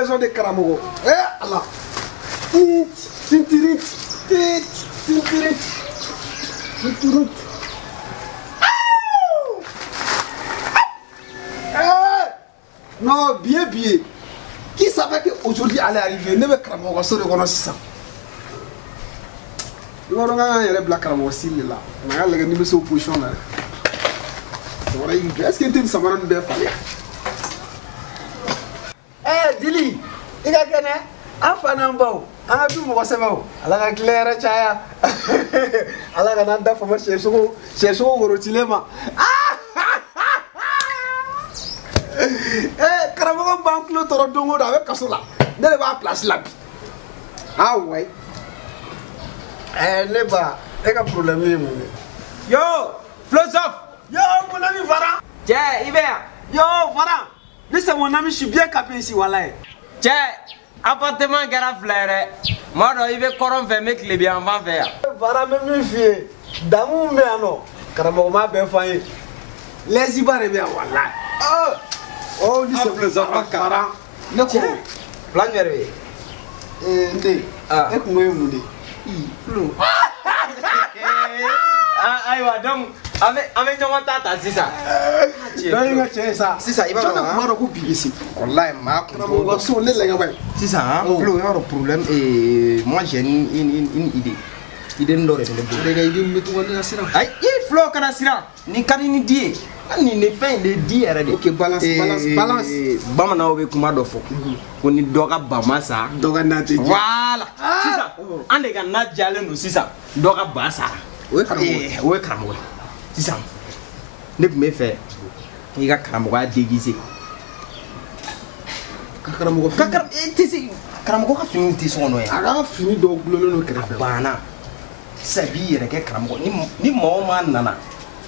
maison de Karamogo. Eh, Allah. Tintirit. Non, bien. Qui savait qu'aujourd'hui allait arriver? Ne me Karamogo sur le connaissance ça. Il va regarder les blagues Karamogo s'il est là. On a les niveaux opposition là. Est-ce que tu es un de faire? Eh, Dili, il a gagné. Enfin, un beau. Ah, tout le monde sait pas. Alors, la claire, chaya. Alors, la nanda, faut me chercher au rotilema. Eh, Karamogo banque le toro dongo avec Kasola. Ne le va place là. Ah ouais. Eh, ne va. Il y a un problème. Yo, philosophe. Yo, mon ami Vara. Tiens, Hiver. Yo, Vara. Lui, c'est mon ami, je suis bien capé ici, voilà. Tiens, appartement gara flaire. Moi, il veut qu'on fait mec les bien avant faire. Vara, même fille. Dans mon méano. Karamogo m'a bien fait. Les Ibarés bien, voilà. Oh, lui, c'est philosophe. Vara. Ne quoi? Plan verbe. Ndé. Ah. Et comment est-ce que Flou. Ah, aïe, donc, avec ton tata, c'est ça. Non, il va tirer ça. C'est ça, il va voir. Moi, je vais ici. Wallahi, ma Karamogo, son nez, les gars. c'est ça, hein? Flo, il y a un problème et moi j'ai une idée. Idée de l'autre. Les gars, ils disent, mais tu vas dire ça. Aïe, Flo, Kanasira, ni Karini dit. Ni ne fait le dire. Ok, balance. Bamana obe kuma do fo. Ko ni doga bamasa. Doga nati. Voilà. C'est ça. Ande ga na jale no sisa. Doga basa. Ouais, Karamogo. Ouais, Karamogo. C'est ça. Ne me fait. Il ga Karamogo a déguisé. Karamogo. Karamogo ka fini ti sono ya. Aga fini do glolo no kere. Bana. Sabi yɛrɛ kɛ Karamogo ni mɔgɔ ma nana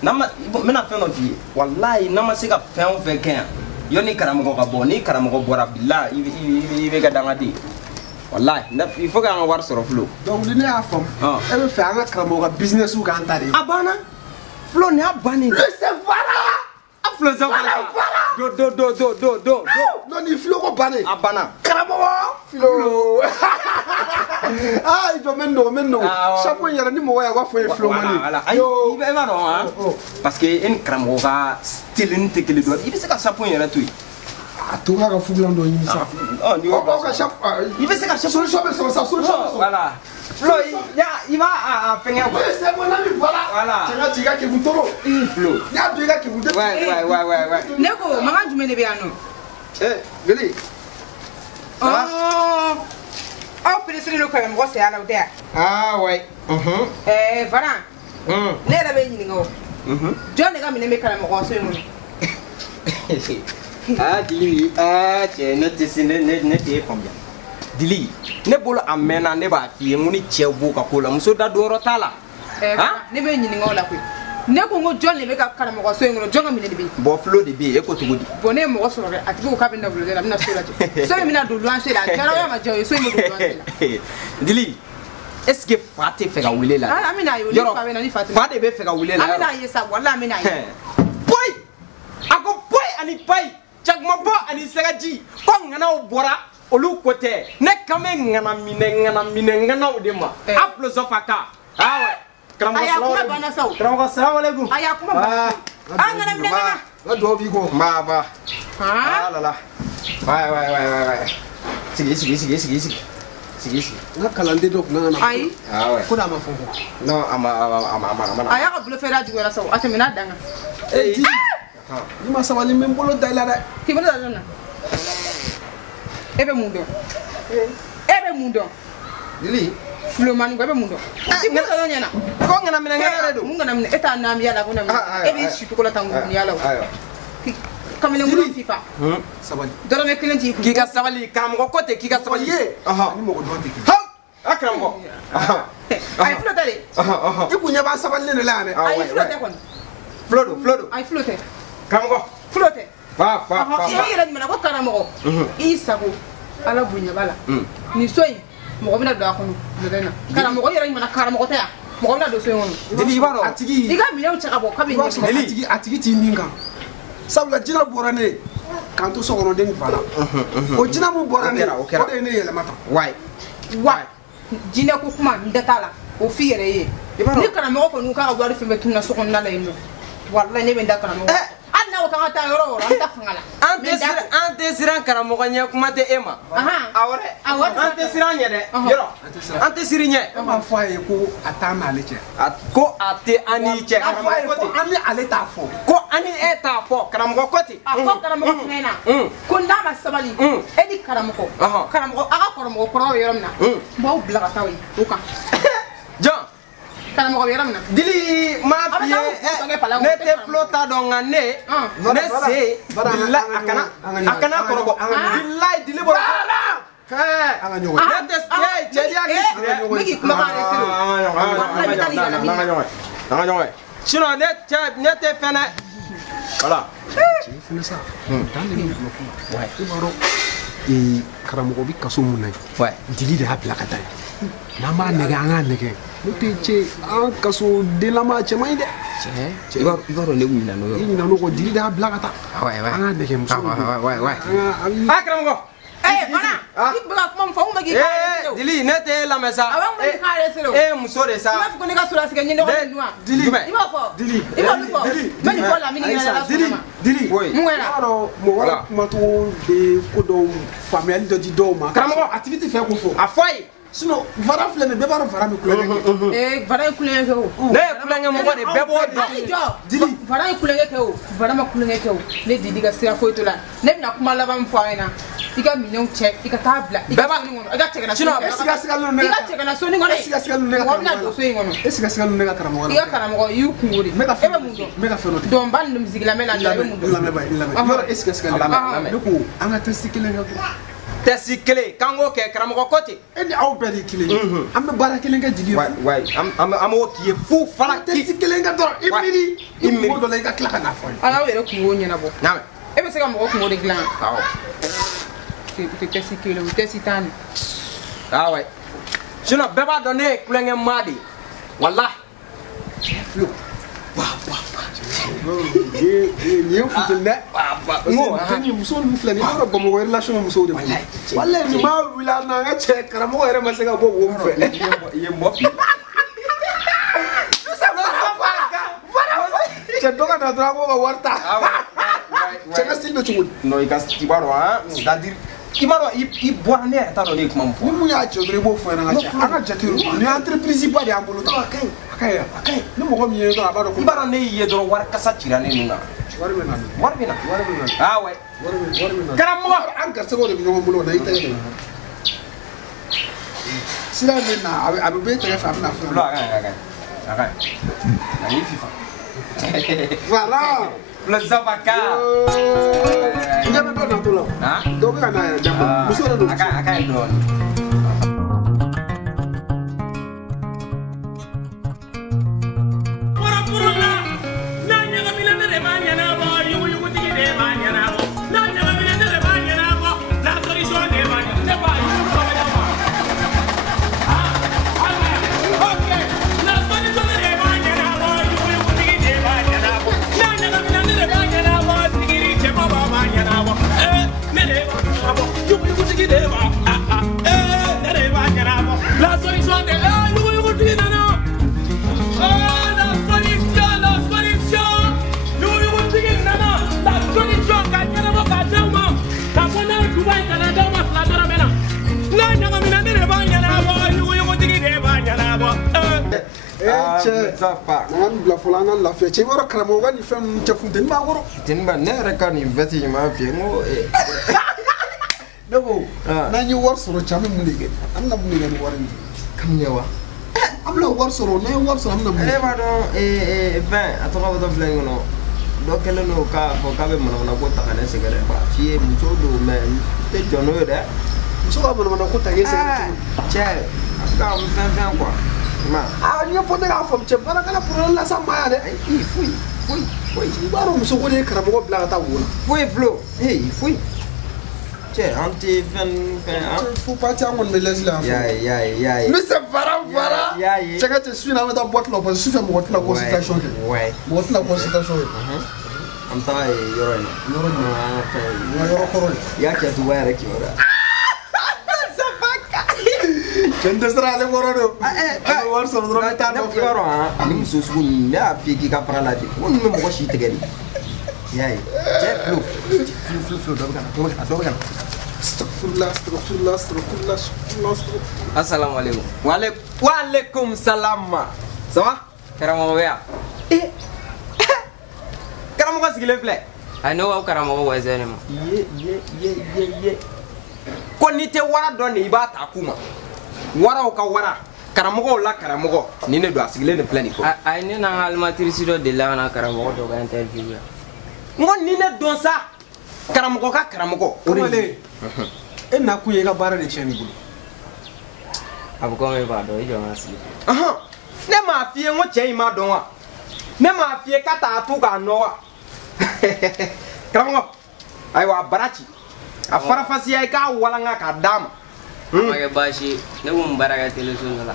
nama mena fɛn dɔ f'i ye wallahi nama se ka fɛn o fɛn kɛ yan yɔni Karamogo ka bɔ ni Karamogo bɔra bila i bɛ ka dangaden wallahi il faut que an ka wari sɔrɔ Flo. Donc ni ne y'a faamu. E bɛ fɛ an ka Karamogo ka business k'an ta de. A banna Flo ni y'a bannen. Le c'est voilà. A Flo sa do. Non ni Flo ko banne. A banna. Karamogo. Flo. Ah, il doit maintenant. Chaque yɛrɛ ni mɔgɔ y'a fɔ ye Flo mani. Yo, i b'a dɔn hein parce que e ni Karamogo ka style ni tɛ kelen dɔn i bɛ se ka chapeau yɛrɛ to yen. A to ka fugulan dɔ ɲini sa. Ni y'o dɔn. I bɛ se ka chapeau. Solution bɛ sɔrɔ sa solution. Voilà. Flo, il va fɛngɛ quoi. Oui, c'est mon ami, voilà. Voilà. Tu vas dire que vous toro. Flo. Il y a deux gars qui vous disent. Ouais. Neko, maman jumɛn de bɛ yan nɔ? Geli. Aw pereselen don karamɔgɔ saya la o tɛ yan? Ah ouais. Varan, ne yɛrɛ bɛ ɲininka o. Jɔn de ka minɛ bɛ karamɔgɔ so in kɔnɔ? Dili, cɛ ne tɛ se ne tɛ faamuya. Dili, ne bolo a mɛnna ne b'a f'i ye n ko ni cɛ b'o ka ko la muso da don yɔrɔ t'a la. Ne bɛ ɲininka o la koyi. Ne ko n ko jɔn de bɛ ka karamɔgɔ so in kɔnɔ jɔn ka minɛ de bɛ yen? Bon Flo de bɛ yen e ko cogo di? Bon ne ye mɔgɔ sɔrɔ dɛ a tigi ko k'a bɛ na bulon de la a bɛ na so lajɛ. So in bɛna don luwanse la a kɛra o ma diya o ye so in bɛ don luwanse la. Dili, est ce que fa tɛ fɛ ka wele la? An bɛna ye o ni fa bɛ na ni fa tɛ. Fa de bɛ fɛ ka wele la. An bɛna ye sa walahi an bɛna ye. Boy, a ko boy ani pai, cakmabɔ ani sɛgɛji ko ŋanaw bɔra olu ko tɛ ne kan bɛ ŋanaw de ma. A philosophe a kan. Ah ouais. Karamɔgɔ salamu alaikum. A y'a kuma banna. An kana minɛ ɲɛna. La dɔw b'i kɔ. Ba. Ah là là. Ouais. Sigi. N ka kalanden dɔ kun kan ka na. Ayi. Ah ouais. Ko n'a ma fɔ ko. Non, a ma. A y'a ka bolo fɛɛrɛ a juguyara sa o a tɛmɛna dan kan. Di. Ni ma sabali n bɛ n bolo da i la dɛ. K'i bolo da jɔn na? E bɛ mun dɔn? Dili. Filomani ko e bɛ mun dɔn? I bolo da jɔn ɲɛna? Ko ŋanaminɛ de don. Mun ŋanaminɛ? E t'a naamiya la ko naminɛ. E b'i si cogo la tan ŋuniya la o. Kamalen wolo fifa. Sabali. Dɔrɔmɛ kelen t'i kun. K'i ka sabali karamɔgɔ ko tɛ k'i ka sabali ye. Ni mɔgɔ dɔn tɛ kelen. Ha! A karamɔgɔ. A ye fulo tɛ de. I kun ɲɛ b'a sabalilen de la yan dɛ. A ye fulo tɛ kɔni. Flo don. A ye fulo tɛ. Karamɔgɔ. Fulo tɛ. Fa. I yɛrɛ jumɛn na ko karamɔgɔ. I sago ala bonya b'a la. Nin so in mɔgɔ bɛna don a kɔnɔ bulon na. Karamɔgɔ yɛrɛ jumɛn na karamɔgɔ tɛ yan. Mɔgɔ bɛna don so in kɔnɔ. Dili i b'a dɔn. A tigi. I ka minɛnw cɛ ka bɔ kabi ɲɛ. A tigi t'i nin kan. Sabula jinɛ bɔra ne ye. k'an to sokɔnɔden fa la o jinɛ mun bɔra ne o de ye ne yɛlɛma tan wa jinɛ ko kuma n da t'a la o f'i yɛrɛ ye ni karamɔgɔ kɔni k'a ka wari fɛn bɛɛ tunna so kɔnɔna la yen nɔ walahi ne bɛ n da karamɔgɔ hali n'a ko k'an ka taa yɔrɔ o yɔrɔ an ta fanga la an tɛ siran karamɔgɔ ɲɛ kuma tɛ e ma awɔ an tɛ siran ɲɛ dɛ yɔrɔ an tɛ siri ɲɛ an b'a fɔ a ye ko a t'an n'ale cɛ ko a tɛ an n'i cɛ a fɔ a ye ko an ni ale t'a fɔ ko an ni e t'a fɔ karamɔgɔ ko ten a fɔ karamɔgɔ fana ɲɛna ko n'a ma sabali e ni karamɔgɔ karamɔgɔ a ka karamɔgɔ kɔrɔ bɛ yɔrɔ min na n b'aw bila ka taa o kan jɔn karamɔgɔ bɛ yɔrɔ min na dili m'a f'i ye ne tɛ fulo ta dɔn nka ne se bilahi a kana kɔrɔbɔ bilahi dili bɔra an ka ɲɔgɔn ne tɛ cɛ di hakili sigi dɛ ne k'i kuma k'ale se an ka ɲɔgɔn ye sinon ne tɛ fɛn dɛ voilà cɛ fana sa dan de bɛ kuma kuma i b'a dɔn karamɔgɔ bɛ kaso mun na yen dili de y'a bila ka taa yen n'an b'a nɛgɛ an k'a nɛgɛ n'o tɛ cɛ an kaso denlama cɛman ye dɛ cɛ i b'a dɔn ne ɲinɛ n'o i ɲinɛ n'o kɔ dili de y'a bila ka taa an k'a nɛgɛ muso karamɔgɔ fana i bɛ ka kuma min fɔ n bɛ k'i k'ale se dili ne tɛ lamɛn sa awɔ n bɛ k'i k'ale se e ye muso de sa i b'a fɔ ko ne ka so lasigi ɲɛ nɔgɔ min dun wa dili i b'a fɔ i b'olu fɔ n bɛ nin fɔ lamini yɛrɛ la sɔgɔma dili mun kɛra i b'a dɔn mɔgɔ kumacogo bɛ ko dɔw faamuyali dɔ di dɔw ma karamɔgɔ a tigi tɛ fɛ k'o fɔ a fɔ a ye sinon vara filɛ nin bɛɛ b'a dɔn vara bɛ kulonkɛ kɛ vara ye kulonkɛ kɛ o ne ye kulonkɛ mɔgɔ de bɛɛ b'o dɔn hali jɔ vara ye kulonkɛ kɛ o vara ma kulonkɛ kɛ o ne didi ka sira foyi t'o la ne bɛna kuma laban min fɔ a ɲɛna i ka minɛnw cɛ i ka taa bila i ka soni kɔnɔ i ka cɛ ka na soni kɔnɔ i ka cɛ ka na soni kɔnɔ mɔgɔ bɛna don so in kɔnɔ e siga ne ka karamɔgɔ i ka karamɔgɔ i y'u kungo de e bɛ mun dɔn n bɛ ka fɛn dɔ kɛ dɔnba ni musiki lamɛn la i bɛ mun dɔn lamɛn yɔrɔ e siga ne ko an ka tɛsi kelen kɛ tɛsi kelen k'an k'o kɛ karamɔgɔ ko ten e ni aw bɛɛ de ye kelen ye an bɛ baara kelen kɛ jigi an b'o k'i ye fu fana tɛsi kelen kɛ dɔrɔn i miiri mɔgɔ dɔ la i ka tila ka n'a fɔ ala aw yɛrɛ kungo ɲɛnabɔ e bɛ se ka mɔgɔ kungo de dilan awɔ u tɛ tɛsi kelen u tɛsi tan de awɔ sinon bɛɛ b'a dɔn ne ye kulonkɛ maa de ye walahi nin ye futeni dɛ ni muso ninnu filɛ nin ye i b'a dɔn bamakɔ relation bɛ musow de bolo walayi nin m'a wuli a n'an ka cɛ karamɔgɔ yɛrɛ ma se ka bɔ wo min fɛ i ye mɔ fili cɛ dɔ ka na dɔrɔn an k'o ka wari ta cɛ ka siri bɛ cogo di non i b'a dɔn c'est à dire i b'a dɔn i bɔra ne yɛrɛ t'a dɔn ne ye kuma min fɔ ni mun y'a cɛ dɔrɔn i b'o fɔ an ka jate ni entreprise ba de y'an bolo tan a ka ɲi ni mɔgɔ min ye dɔrɔn a b'a dɔn i b'a dɔn ne y'i ye dɔrɔn wari kasa cira ne nun na wari bɛ na awɔ karamɔgɔ an garisɛgɛw de bɛ ɲɔgɔn bolo o la i tɛgɛ de sira in bɛ na a bɛ bɛ e tɛgɛ fɛ a bɛ na fila a ka ɲi na y'i fifa voilà le zabaka ɲɛ bɛ dɔ natɔ la dɔw bɛ ka na yɛrɛ dafa muso de don a ka ɲi dɔɔnin an bila fɔlɔ an ka lafiya cɛ i b'a dɔn karamɔgɔ ka nin fɛn ninnu cɛ funteni b'a kɔrɔ funteni ba ne yɛrɛ ka nin vɛti ɲuman f'i ye n ko ne ko n'an ye wari sɔrɔ cɛ an bɛ mun de kɛ an bɛna mun de kɛ ni wari in ye kam ɲɛ wa an bɛna wari sɔrɔ n'an ye wari sɔrɔ an bɛna mun e b'a dɔn fɛn a tɔgɔ bɛ dɔ filɛ in kɔnɔ dɔ kɛlen don k'a fɔ k'a bɛ manamana ko ta ka ne sɛgɛrɛ b'a f'i ye muso don mɛ n tɛ jɔ n'o ye dɛ muso ka manamana ko ta k'e sɛgɛrɛ cɛ a bɛ ka fɛn quoi n ye fɔ ne k'a faamu cɛ baarakɛla problème lase an ma yan dɛ foyi i b'a dɔn muso ko de ye karamɔgɔ bila ka taa wo la foyi filo foyi cɛ an tɛ fɛn fo parti an kɔni bɛ lɛsi la y'a ye Mr. Vara cɛ ka cɛ su in na an bɛ taa boîte la parce que sufɛ mɔgɔ tɛna consultation kɛ mɔgɔ tɛna consultation kɛ an taa yɔrɔ in na yɔrɔ jumɛn an ka fɛn n ka yɔrɔ kɔrɔ i y'a kɛ tuba yɛrɛ kibaruya cɛ n tɛ siran ale kɔrɔ de o wari sɔrɔ dɔrɔn bɛ taa nɔfɛ yɔrɔ ani muso sugu ninnu ne y'a f'i ye k'i ka fara la de ko ninnu bɛ mɔgɔ si tigɛ de i y'a ye cɛ filo dɔ bɛ ka na dɔ bɛ ka na Assalamu alaikum. Wa alaikum salam. Ça va? Karamɔgɔ bɛ yan. Karamɔgɔ sigilen filɛ. A ne ko karamɔgɔ wɛzɛ ne ma. Ye. Ko n'i tɛ wara dɔn de i b'a ta k'u ma. Waraw ka wara. Karamɔgɔw la karamɔgɔ. Nin de don a sigilen de filɛ nin kɔ. A ye ne n'an ka alimatirisi dɔ delila ka na karamɔgɔ dɔ ka interview la. N ko nin de don sa. Karamɔgɔ ka karamɔgɔ. Kamalen e na kun ye i ka baara de tiɲɛ n'i bolo. A bɛ komi e b'a dɔn e jɔ n ka sigi. Ne m'a f'i ye n ko cɛ in m'a dɔn wa? Ne m'a f'i ye k'a t'a to k'a nɔ wa? Karamɔgɔ ayiwa a bara ci a farafasiya i k'a walanga k'a d'a ma. A ma kɛ baasi ye ne kun baara kɛ teleso dɔ la.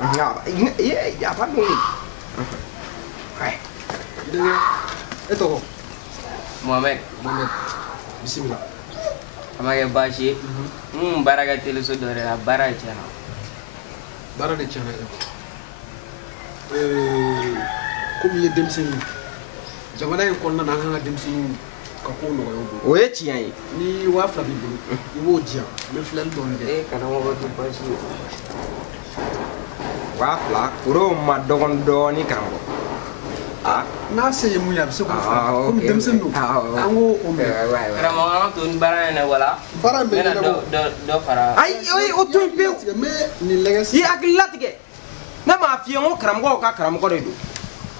A b'a dɔn denkɛ e tɔgɔ. Mohamed. Bisimila. A ma kɛ baasi ye n kun baara kɛ teleso dɔ de la baara tiɲɛna. Baara de tiɲɛna e komi i ye denmisɛnnin ye jamana in kɔnɔna na an kan ka denmisɛnninw ka kow nɔgɔya u bolo. o ye tiɲɛ ye. Ni 2000 b'i bolo i b'o di yan n bɛ filɛli dɔɔni kɛ. Karamɔgɔ tɛ baasi ye. 2000 foro ma dɔgɔn dɔɔni karamɔgɔ. N'a se ye mun ye a bɛ se k'o fɔ komi denmisɛnnin don an k'o minɛ. Karamɔgɔ an ka to ni baara in na wala. Baara in bɛ ɲɛnabɔ. N bɛna dɔ fara. Ayi o to yen pewu. N bɛ nin lajɛ sisan. I hakili latigɛ. Ne m'a f'i ye n ko karamɔgɔw ka karamɔgɔ de don.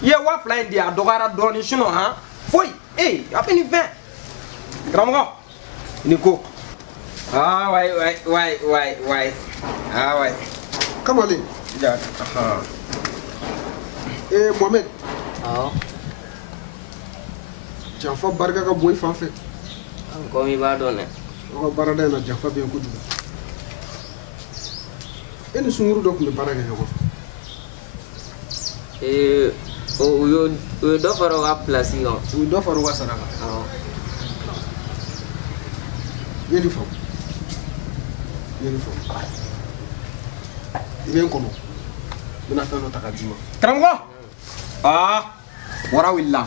I ye 2000 in di a dɔgɔyara dɔɔni sinon foyi a bɛ nin fɛn. Karamɔgɔ ni ko. Wayi. Kamalen. Mohamed. Awɔ. Janfa barika ka bɔ i fan fɛ. Komi i b'a dɔn dɛ. Aw ka baarada in na janfa bɛ yen kojugu. E ni sunkuru dɔ tun bɛ baara kɛ ɲɔgɔn fɛ. O ye dɔ fara o ka pilasi kan. U ye dɔ fara u ka sara kan. Awɔ. I ye nin faamu. I bɛ n kɔnɔ. N bɛna fɛn dɔ ta ka d'i ma. Karamɔgɔ. Wara wulila.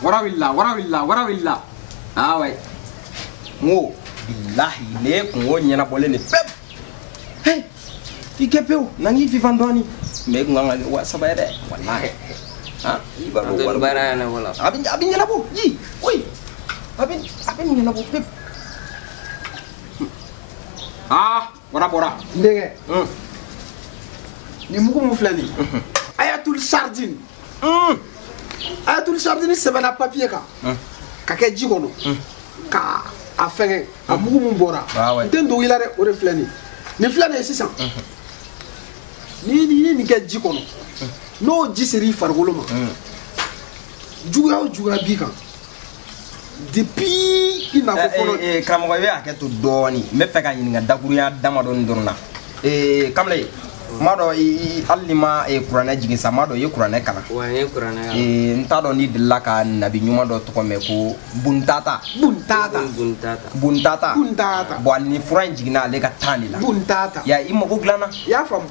Wayi. N ko bilahi ne kungo ɲɛnabɔlen de pewu. I kɛ pewu na n k'i fifan dɔɔni. Mais kun kan ka kɛ 3000 ye dɛ walahi. I b'a dɔn wari baara yɛrɛ wala. A bɛ ɲɛnabɔ ji koyi. A bɛ ɲɛnabɔ pewu. Wara bɔra. N denkɛ. Nin mugu mun filɛ nin ye. Ayatul sardine. Ayatul sardine sɛbɛnna papier kan. Ka kɛ ji kɔnɔ. Ka a fɛngɛ a mugu mun bɔra. N tɛ n dogo i la dɛ o de filɛ nin ye. Nin filɛ nin ye sisan. N'i ye nin kɛ ji kɔnɔ n'o ji sera i farikolo ma juguya o juguya b'i kan depuis i na ko fɔlɔ. Karamɔgɔ i bɛ hakɛ to dɔɔni n bɛ fɛ ka ɲininka dakuruya damadɔni dɔrɔn na. Kamalen m'a dɔn hali ni ma kuranɛ jigin sa m'a dɔn i ye kuranɛ kalan. Wa n ye kuranɛ kalan. N t'a dɔn n'i delila ka nabi ɲuman dɔ tɔgɔ mɛn ko Buntata. Bon hali ni fura in jiginna ale ka tan de la. Buntata. Ya i mago dilanna. I y'a faamu.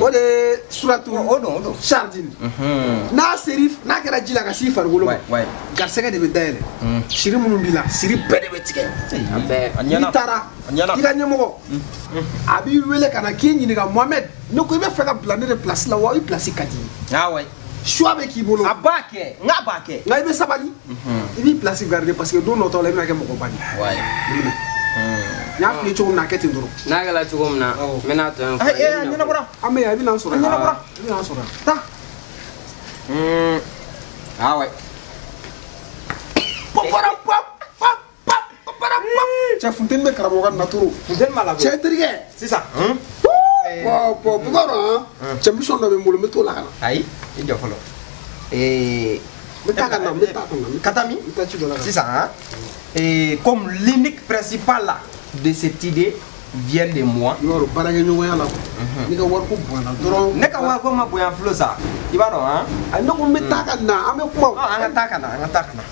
O de ye suratu sardine. N'a kɛra ji la ka s'i farikolo ma garisɛgɛ de bɛ dayɛlɛ. Siri minnu b'i la siri bɛɛ de bɛ tigɛ. N'i taara i ka ɲɛmɔgɔ a b'i wele ka na k'i ɲininka Mohamed ne ko i bɛ fɛ ka bila ne de place la wa i place ka di ye. Choix bɛ k'i bolo. A b'a kɛ n k'a b'a kɛ. Nka i bɛ sabali i b'i place garder parce que don dɔtɔ la i bɛna kɛ mɔgɔba de ye. N y'a f'i ye cogo min na a kɛ ten dɔrɔn. N'a kɛra cogo min na n bɛna to yan. A ɲɛnabɔra. An bɛ yan i bɛna n sɔrɔ yan. Taa. Cɛ funteni bɛ karamɔgɔ ka natoro. Funteni b'a la koyi. Cɛ terikɛ. Sisan. Bukɔrɔ cɛ mission dɔ bɛ n bolo n bɛ t'o la ka na. Ayi i jɔ fɔlɔ. N bɛ taa ka na. Ka taa min? N bɛ taa ci dɔ la. Sisan comme l'unique principal de cette idée vient de moi. Yoro barage ɲɔgɔnya la quoi. Ne ka wari ko bɔnna dɔrɔn. Ne ka wari ko ma bonya fulo sa. I b'a dɔn han? A ne ko n bɛ taa ka na an bɛ kuma. An ka taa ka na, an ka taa ka na.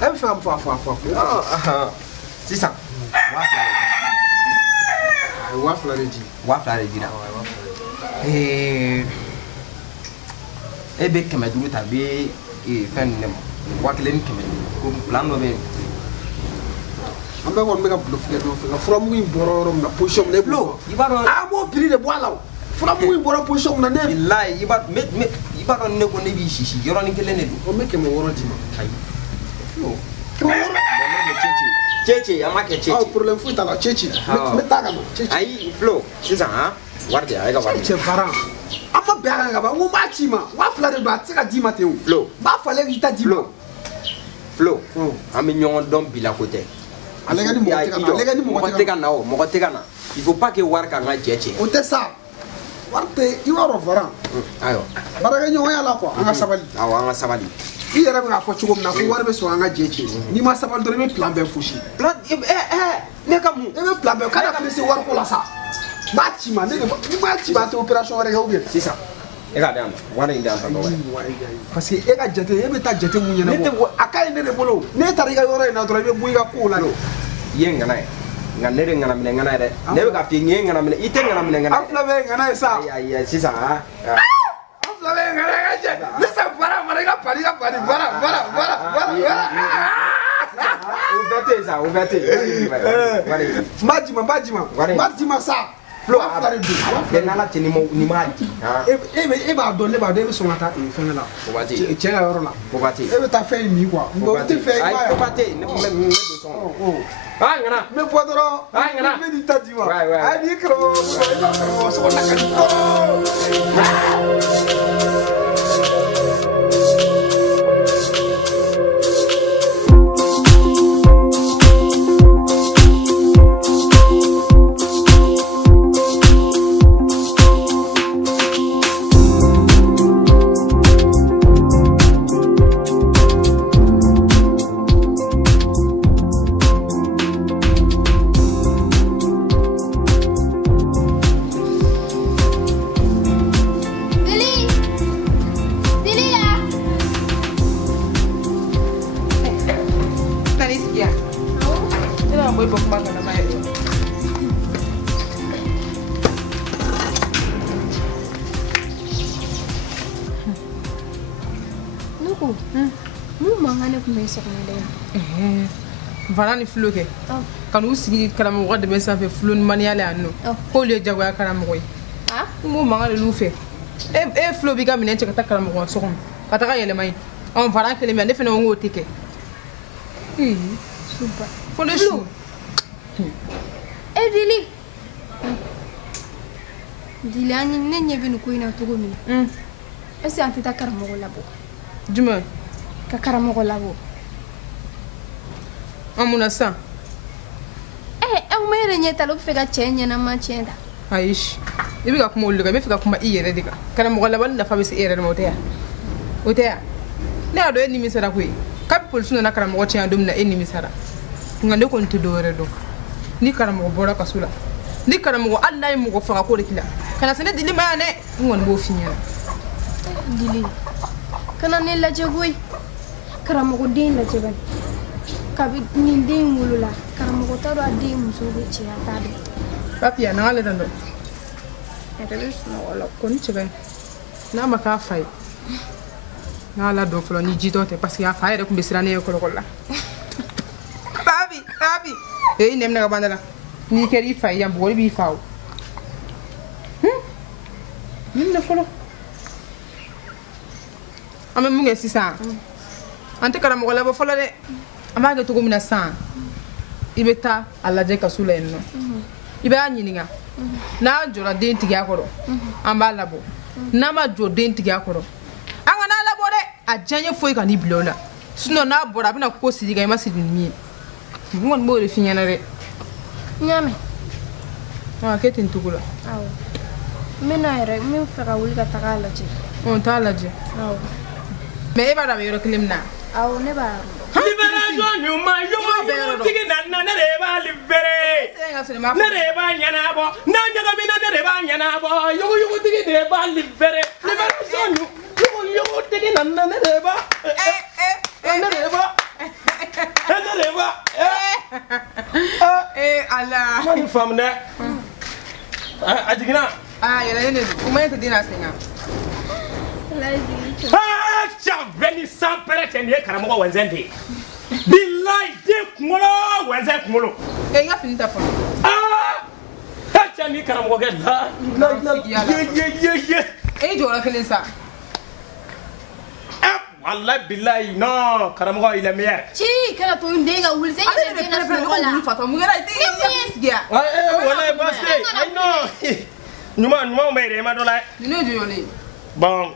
E bɛ fɛ ka fa. Sisan. 2000 de di. 2000 de dira. E bɛ 500 ta bɛ fɛn nin de ma. 1000 ni 500 ko plan dɔ bɛ yen. An bɛ kɔni bɛ ka bluff kɛ ɲɔgɔn fɛ nka furamugu in bɔra yɔrɔ min na position min na e bolo. I b'a dɔn. A b'o prix de bɔ a la o. Furamugu in bɔra position min na ne. Bilayi i b'a dɔn ne ko ne b'i sisi yɔrɔnin kelen de don. O bɛ 600 d'i ma. Ayi. 600. Cece an ma kɛ cece. Ɔ problème foyi t'a la cece. N bɛ taa ka na cece. Ayi Flo sisan han wari de a ye ka wari. Cɛ baara. An ma bɛn a kan ka ban n ko n b'a ci ma 2000 de don a tɛ se ka d'i ma ten o. Flo. N b'a falen k'i ta d'i ma. Flo an bɛ ɲɔgɔn dɔn bila ko tɛ. Ale ka ni mɔgɔ tɛ ka na ale ka ni mɔgɔ tɛ ka na o mɔgɔ tɛ ka na il faut pas que wari ka n ka jɛ cɛ. O tɛ sa wari tɛ i b'a dɔn Varan. Ayiwa. Baarakɛ ɲɔgɔnya la quoi an ka sabali. Awɔ an ka sabali. I yɛrɛ bɛ k'a fɔ cogo min na ko wari bɛ sɔrɔ an ka jɛ cɛ. N'i ma sabali dɔrɔn i bɛ plan bɛɛ fosi. Ne ka mun. I bɛ plan bɛɛ kana tile se wari ko la sa. N b'a ci ma ne de n'i m'a ci ma a tɛ opération wɛrɛ kɛ ou bien. Sisan e ka di yan wari in di yan tɔ dɔgɔ. Parce que e ka jate e bɛ taa jate mun ɲɛnabɔ a ka ɲi ne de bolo n'e taara i ka yɔrɔ in na dɔrɔn i bɛ bɔ i ka kow la. I ye ŋana ye nka ne de ŋana minɛ ŋana ye dɛ ne bɛ ka f'i ye n ye ŋana minɛ i tɛ ŋana minɛ ŋana ye. An fila bɛ ŋana ye sa. Ayi sisan an fila bɛ ŋana ye ka jɛ ne sa Varan i ka pari Varan. o bɛɛ tɛ yen sa o bɛɛ tɛ yen. n b'a di ma sa. Flo a fila de don. Bɛn n'ala cɛ ni ma di. E b'a dɔn ne b'a dɔn e bɛ sɔn ka taa fɛnkɛ la. Cɛ ka yɔrɔ la. Fobati. E bɛ taa fɛn in min quoi. O tɛ fɛn ye. Ayi Fobati ne don sɔn. Ah ŋana. N bɛ bɔ dɔrɔn. Ah ŋana. N bɛ n'i ta di ma. Ayi a n'i karamɔgɔ i ka karamɔgɔ sɔgɔ la ka di. Varan ni Flo kɛ ka n'u sigi karamɔgɔ dɛmɛ sanfɛ Flo ni maniya la yan nɔ k'olu ye jagoya karamɔgɔ ye n b'o mankan de l'u fɛ e Flo b'i ka minɛn cɛ ka taa karamɔgɔ so kɔnɔ ka taga yɛlɛma yen Varan kelen bɛ ne fana ko n k'o tɛ kɛ fo ne su Dili Dili an ne ɲɛ bɛ nin ko in na cogo min na est-ce que an tɛ taa karamɔgɔ labɔ jumɛn ka karamɔgɔ labɔ an mun na sisan an ma yɛrɛ ɲɛ ta la o bɛ fɛ ka cɛ ɲɛnama tiɲɛ ta ayi i bɛ ka kuma olu de kan i bɛ fɛ ka kuma i yɛrɛ de kan karamɔgɔ labɔli nafa bɛ se e yɛrɛ de ma o tɛ yan ne y'a dɔn e nimisara koyi kabi polisiw nana karamɔgɔ tiɲɛ don min na e nimisara nka ne kɔni tɛ dɔwɛrɛ dɔn ni karamɔgɔ bɔra kaso la ni karamɔgɔ hali n'a ye mɔgɔ faga ko de k'i la kana se ne Dili ma yan dɛ n kɔni b'o f'i ɲɛna Dili kana ne lajɛ koyi karamɔgɔ den lajɛ bani kabi nin den wolola karamɔgɔ t'a dɔn a den muso bɛ cɛ a t'a dɔn papiya n'an ka lajɛ dɔn yɛrɛ bɛ sunɔgɔ la kɔni cɛ bani n'a ma k'a fa ye n'a la dɔn fɔlɔ ni jitɔ tɛ parce que a fa yɛrɛ tun bɛ siran ne ye kɔlɔkɔlɔ la papi i nɛmina ka banda la n'i kɛra i fa ye yan bugɔli b'i fa o nin de fɔlɔ an bɛ mun kɛ sisan an tɛ karamɔgɔ labɔ fɔlɔ dɛ an b'a kɛ cogo min na sisan i bɛ taa a lajɛ kaso la yen nɔ i b'a ɲininka n'a jɔra den tigiya kɔrɔ an b'a labɔ n'a ma jɔ den tigiya kɔrɔ an kana labɔ dɛ a diyaɲɛ foyi ka n'i bila o la sinon n'a bɔra a bɛna ko siri kan i ma siri ni min ye n kɔni b'o de f'i ɲɛna dɛ n y'a mɛn k'e tɛ nin cogo la awɔ n bɛna yɛrɛ n bɛ fɛ ka wuli ka taga a lajɛ t'a lajɛ awɔ mais e b'a dɔn a bɛ yɔrɔ kelen min na awɔ ne b'a libération ɲuman yɔrɔ tigi na ne de b'a libéré ne de b'a ɲɛnabɔ n'a ɲagamina ne de b'a ɲɛnabɔ yuguyugutigi de b'a libéré libération yuguyugutigi nana ne de b'a ne de b'a Allah ma ni faamu dɛ a jiginna yɛlɛ ne o ma te dina senga cɛ bɛɛ ni san pɛrɛ cɛ nin ye karamɔgɔ wɛnzɛn de ye bilayi den kunkolo wɛnzɛn kunkolo i ka fini ta fɔlɔ cɛ ni karamɔgɔkɛ ye e jɔyɔrɔ kelen sa wallahi billahi non karamɔgɔ il est meilleur ci kana to inde ga wulse ale de bɛ pɛrɛ ko wuli fatɔ mun kɛra i tɛ sigiya wallahi parce que ay non ɲuman bɛ yɛrɛ ma dɔ la ni ne jɔyɔrɔlen bon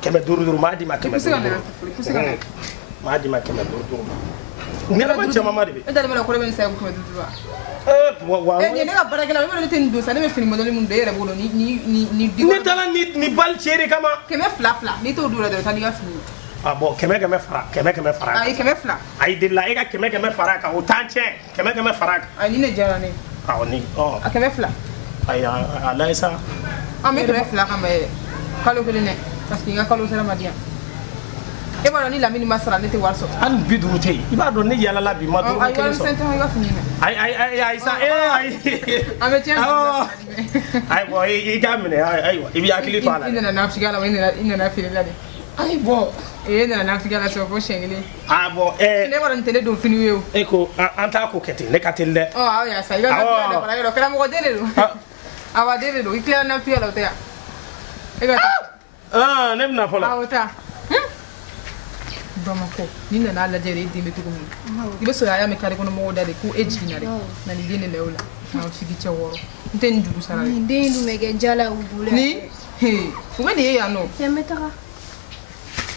500 m'a di ma 500 m'a di ma 500 ɲɛnama caman ma de bɛ e dalen bɛ ko ne bɛ nin sa 500 wa ne ka baarakɛla ne tɛ nin don sa ne bɛ fini modèle min don e yɛrɛ b'o dɔn ni ne taara ni bali cɛ de kama 200 n'i t'o don la dɔrɔn taa n'i ka fini ah bon 500 fara 500 fara ayi 200 ayi de la e ka 500 fara kan o t'an tiɲɛ 500 fara kan ayi ni ne diyara ne awɔ ni ɔ a 200 ayi a lajɛ sa an bɛ 200 kan mɛ kalo kelen dɛ parce que n ka kalo sera ma di yan e b'a dɔn ni lamini ma sara ne tɛ wari sɔrɔ hali 50 tɛ yen i b'a dɔn ne yalala bi ma dɔrɔmɛ 1 sɔrɔ ayi i ka fini minɛ ayi sa ayi an bɛ tiɲɛ ayi bon i k'a minɛ ayiwa i b'i hakili to a la i nana nafigiya la wa i nana feere la de ayi bon e nana nafigiya la sɔrɔ fo siɲɛ kelen ah bon ne b'a dɔn nin tɛ ne don fini ye o e ko an t'a ko kɛ ten ne ka teli dɛ aw y'a sa i ka nafigiya dafara yɔrɔ karamɔgɔ den de don awa den de don i tilara nafigiya la o tɛ yan e ka taa ne bɛna fɔlɔ awɔ taa Bamako ni nana lajɛ de e den bɛ cogo min i bɛ sɔrɔ a y'a mɛn kare kɔnɔ mɔgɔw da de ko e jiginna dɛ na nin den de lɛ o la k'an sigi cɛ wɔɔrɔ n tɛ nin juru sara dɛ nin den dun bɛ kɛ jala u bolo ni u bɛ nin ye yan nɔ n bɛ taga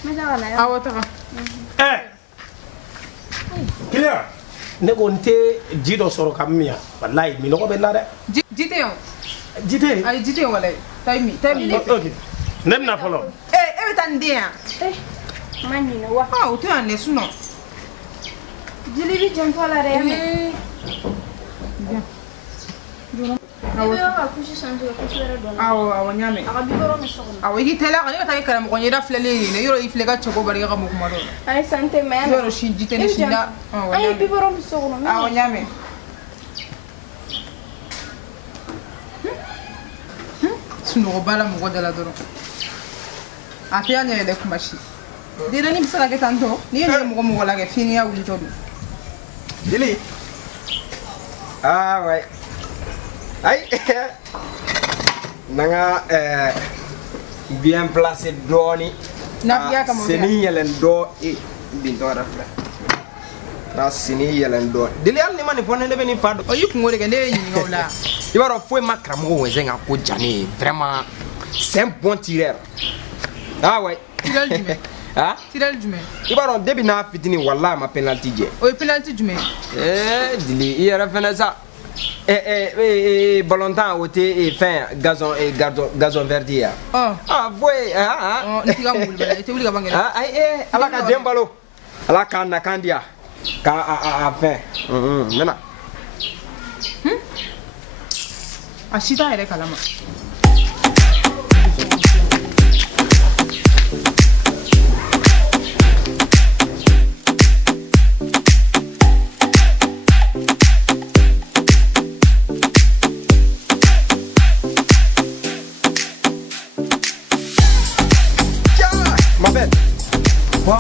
na yan awɔ taga kiliyan ne ko n tɛ ji dɔ sɔrɔ ka min yan walayi minɔgɔ bɛ n na dɛ ji tɛ yan ji tɛ yen ayi ji tɛ yan walayi taa mi ok ne bɛna fɔlɔ e bɛ taa nin den yan ma ɲinɛ wa o tɛ yan dɛ sunɔ jeli bi jantɔ la dɛ yan mɛ i bɛ yɔrɔ ka kusi santi ka kusi wɛrɛ dɔn awɔ n y'a mɛn a ka bibɔrɔ min so kɔnɔ awɔ i k'i teliya kan ne ka taa kɛ karamɔgɔ ɲɛda filɛlen ye dɛ yɔrɔ i filɛ ka cɛko barika ka bon kuma dɔw la ayi san tɛ mɛ yan yɔrɔ si ji tɛ ne si la an ye bibɔrɔ min so kɔnɔ awɔ n y'a mɛn sunɔgɔ b'a la mɔgɔ da la dɔrɔn a tɛ yan ɲɛ yɛlɛ kuma si denni bɛ se ka kɛ tan tɔ n'i ye nin ye mɔgɔ la kɛ f'i ni y'a wulitɔ don Jeli. Ah ouais. Aïe. Nanga bien placé doni. Nafiya kama Seni yelen do e binto rafla. Na seni yelen do. Deli al ni mani fone lebe ni fado. o yi kungo de kɛ ne ye ɲininka o la I b'a dɔn foyi ma karamɔgɔ wɛnsɛn ka ko ja ne ye vraiment c'est un bon tireur. Ah ouais. tirɛli jumɛn Ah? tirɛli jumɛn I b'a dɔn depuis n'a fitinin wallahi a ma penalty jɛ. o ye penalty jumɛn Dili i yɛrɛ fɛnɛ sa. Ballon tan o tɛ fɛn gazon verdi ya. Ah foyi n t'i ka mobili bala i tɛ wuli ka ban kɛnɛ ayi ala ka den balo ala k'a nakan di yan k'a fɛn n bɛna. a si t'a yɛrɛ kalama Ma belle. Quoi.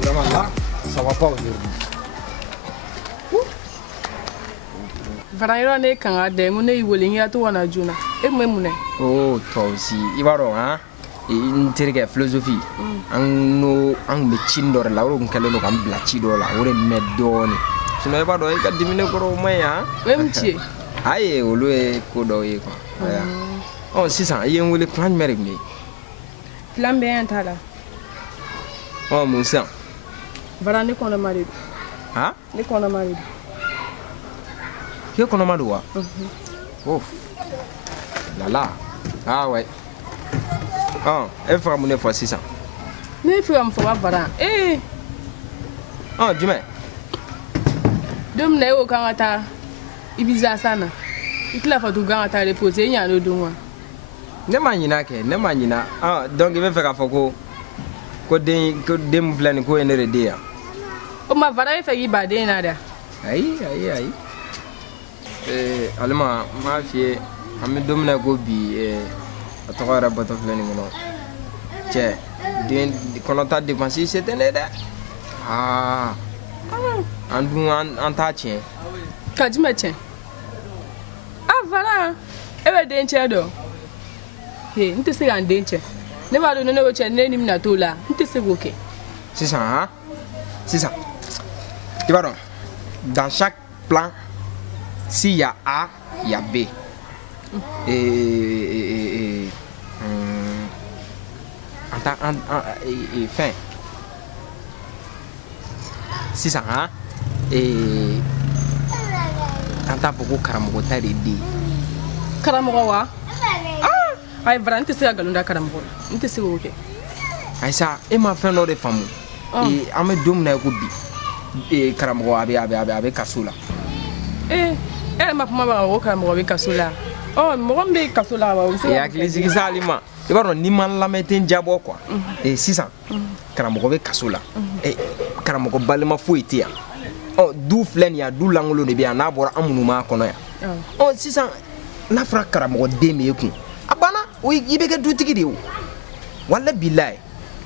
Vraiment là, ça va pas aujourd'hui. Fana yɔrɔ ne kan ka dɛ ko ne y'i wele n y'a to ka na joona e tun bɛ mun dɛ Oh, toi aussi. I b'a dɔn han n terikɛ philosophie an kun bɛ ci dɔ de la o de tun kɛlen don k'an bila ci dɔ la o de mɛn dɔɔnin sinon i b'a dɔn i ka dimine kɔrɔ o man ɲi han. même ci ye ayi olu ye ko dɔw ye quoi. Sisan i ye n wele plan jumɛn de tun bɛ yen. plan bɛ yan t'a la mun sisan. bara ne kɔnɔma de don Han? ne kɔnɔma de don K'e kɔnɔma don wa? Oh lala ah ouais. E bɛ fɛ ka mun de fɔ sisan. ne bɛ fɛ ka mun fɔ n ka bara jumɛn. Dom na yo kan ata Ibiza sana. Ikla fa tu gan ata reposer nya no dunwa. Ne ma nyina ke, ne ma nyina. Ah, donc il veut faire afoko. Ko dem flani ko enere de ya. O ma vara e fa yi ba de na da. Ai. Alma ma fi ami dom na go bi atokora boto flani ngono. Che, den konota dépenser c'était ne da. Ah. Anta chen. Kajima chen. Ah voilà. Ebe denche do. He, nte se gan denche. Ne ba do ne wo chen ne nim na to la. Nte se go ke. C'est ça, hein? C'est ça. Tu vois donc, dans chaque plan, s'il y a A, il y a B. Fin. C'est ça, hein? Anta beaucoup karamogo ta de D. Karamogo wa? Ay vra nte se galunda karamogo. Nte se go ke. Ay ça, et ma fin no de famu. Ame dom na ko bi. Karamogo abe kasula. Ma puma ba go karamogo be kasula. Oh, mo be kasula ba o se. Ya klisi kisalima. I b'a dɔn ni ma lamɛn jabɔ quoi. Sisan karamɔgɔ bɛ kaso la. Karamɔgɔ balima foyi tɛ yan. Du filɛ nin ye, du lankolon de bɛ yan n'a bɔra an minnu b'a kɔnɔ yan. Sisan n'a fɔra karamɔgɔ den bɛ e kun, a banna i bɛ kɛ dutigi de ye o. Walahi bilahi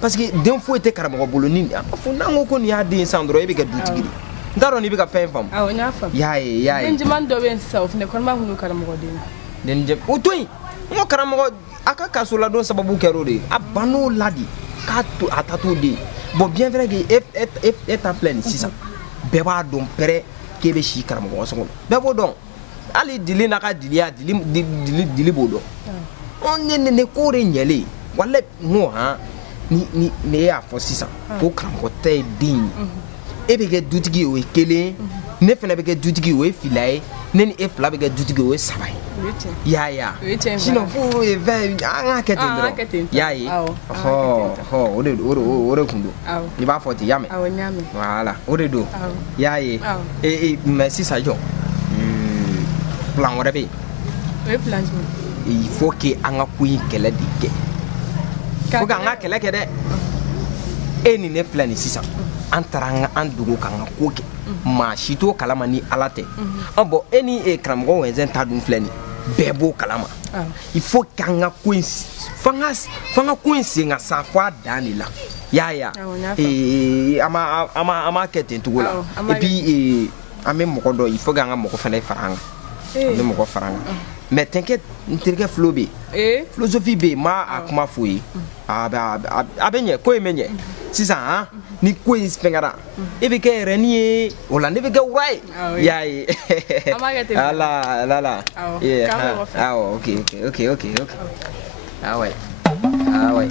parce que den foyi tɛ karamɔgɔ bolo ni fo n'an ko ko nin y'a den san dɔrɔn e bɛ kɛ dutigi de ye. N t'a dɔn n'i bɛ ka fɛn faamu. Awɔ n y'a faamu. Y'a ye. Den jɛman dɔ bɛ yen sisan o fana kɔni b'a kun karamɔgɔ den. Den jɛ o to yen. N ko karamɔgɔ a ka kaso la don sababu kɛra o de ye. A bann'o la de k'a to a ta t'o de ye. Bon bien vrai que e ta filɛ nin sisan bɛɛ b'a dɔn pɛrɛ k'e bɛ si karamɔgɔ so kɔnɔ bɛɛ b'o dɔn hali dili n'a ka diliya dili b'o dɔn. Ne ko de ɲɛlen walahi n ko han ni e y'a fɔ sisan ko karamɔgɔ ta ye den ye e bɛ kɛ dutigi ye o ye kelen ne fana bɛ kɛ dutigi ye o ye fila ye ne ni e fila bɛ kɛ dutigi ye o ye saba ye. Ya sinon fo fɛn an k'a kɛ ten dɔrɔn y'a ye o de kun don i b'a fɔ ten y'a mɛn voilà o de don y'a ye mais sisan jɔ plan wɛrɛ bɛ yen o ye plan jumɛn il faut que an ka ko in kɛlɛ de kɛ faut que an ka kɛlɛ kɛ dɛ e ni ne filɛ nin sisan an taara an dogo k'an ka ko kɛ maa si t'o kalama ni ala tɛ bon e ni karamɔgɔ wɛnsɛn ta dun filɛ nin bɛɛ b'o kalama il faut k'an ka ko in f'an ka ko in sen ka sa fɔ a dan de la y'a ye an m'a kɛ ten cogo la et puis an bɛ mɔgɔ dɔ il faut k'an ka mɔgɔ fana fara an kan an bɛ mɔgɔ fara an kan mais t'inquiète n terikɛ Flo bɛ yen philosophie bɛ yen ma a kuma f'o ye a bɛ ɲɛ ko in bɛ ɲɛ sisan ni ko in fɛngɛra e bɛ kɛ yɛrɛni ye o la ne bɛ kɛ wura ye y'a ye ala awɔ ok awɔ